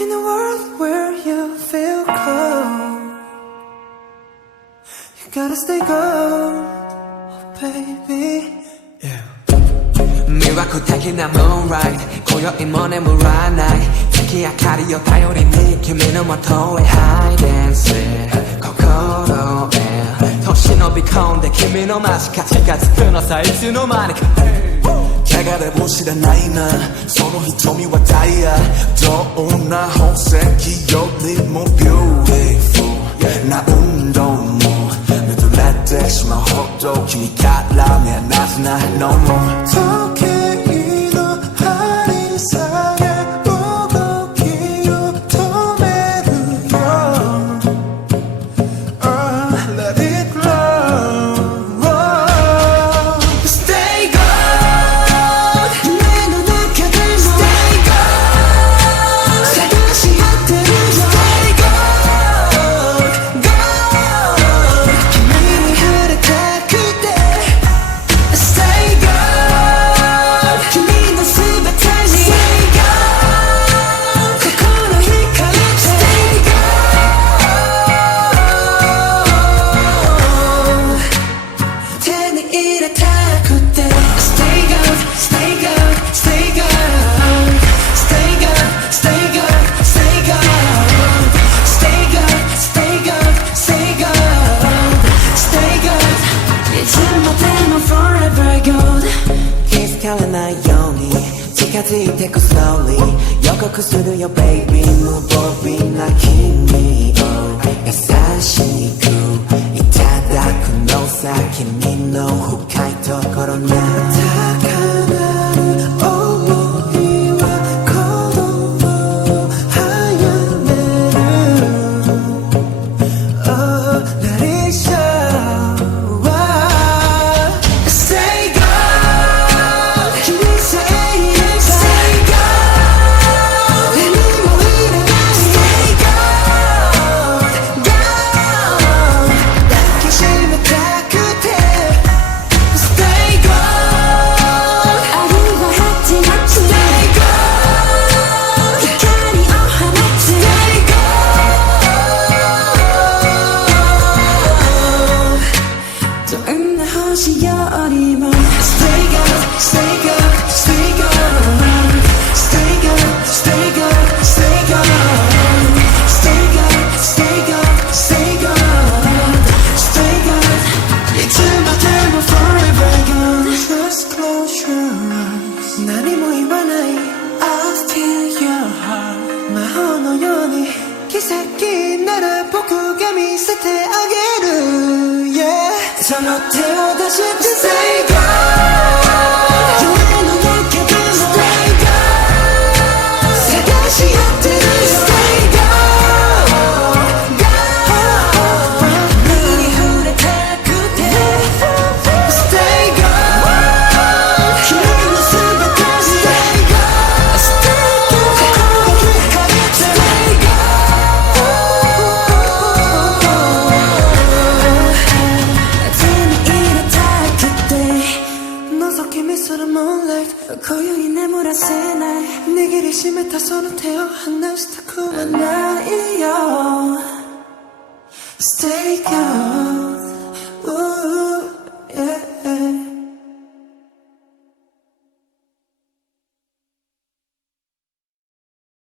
In a world where you feel cold, you gotta stay gold, oh baby. Yeah. 魅惑的な moonlight 今宵も眠らない月明かりを頼りに君の元へ hide and seek 心へと忍び込んで君の間近近づくのさいつの間にか汚れも知らないなその瞳はダイヤどんな宝石よりも beautiful な運動もめとれてしまうほど君から目離せない no more 時計の針さえ動きを止めるよ Oh, let it glow Stay gold 夢の中でも Stay gold 探し合ってるよ Stay gold Gold 君に触れたくて Stay gold 君の全てに Stay gold 心惹かれて Stay gold 手に入れたくて Stay gold Stay gold Stay gold Stay gold Stay gold Stay gold Stay gold Stay gold Stay gold Stay gold いつまでも forever gold 気づかれないように近づいてく slowly 予告するよ baby 無防備な君を優しくいただくのさ君の深いところな高鳴る想いは鼓動を早める Oh, let it show Stay gold 君さえいれば Stay gold 何もいらない Stay gold Gold 抱きしめたくて Stay gold あるは8月 Stay gold 光を放つ Stay gold どんな星よりも Stay gold Stay gold Stay gold Stay gold Stay gold Stay gold Stay gold Stay gold Stay gold Stay gold いつまでも forever gold Just close your eyes 何も言わない I'll steal your heart 魔法のように奇跡なら僕が見せてあげる Yeah その手を出して Stay gold 夢の中でも Stay gold 探し合ってる Stay gold Gold 君に触れたくて Stay gold 君の全てに Stay gold Stay gold 心惹かれて Stay gold 手に入れたくて覗き見する moonlight 今宵眠らせない握りしめたその手を離したくはないよ Stay gold